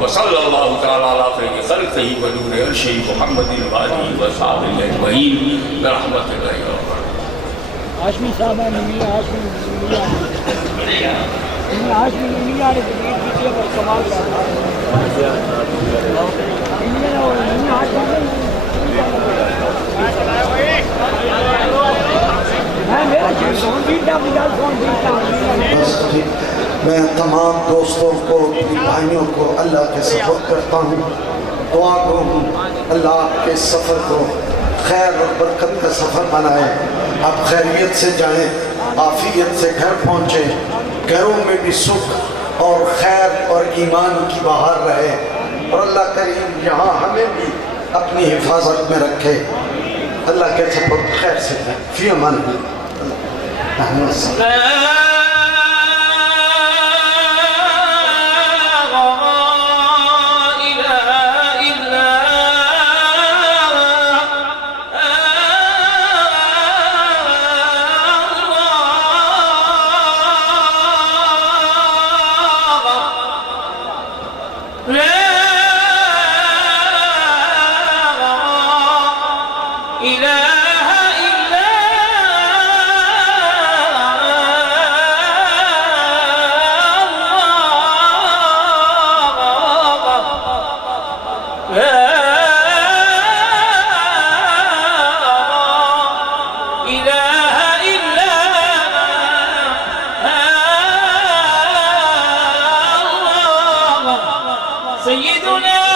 وصلی اللہ تعالیٰ علیہ خیر خلقہ ونور عرشہ محمد وآلہ وصحبہ اجمعین برحمتہ اللہ. ہاشمی صاحب ہیں، میاں ہاشمی میاں نے ویڈیو پر کمال کرتا میں تمام دوستوں کو، بھائیوں کو اللہ کے سپرد کرتا ہوں. دعا کروں اللہ آپ کے سفر کو خیر اور برکت کا سفر بنائے. آپ خیریت سے جائیں، عافیت سے گھر پہنچیں، گھروں میں بھی سکھ اور خیر اور ایمان کی بہار رہے. اور اللہ کریم یہاں ہمیں بھی اپنی حفاظت میں رکھے. اللہ کے سپرد خیر سے جائیں. فی امان اللہ. سيدنا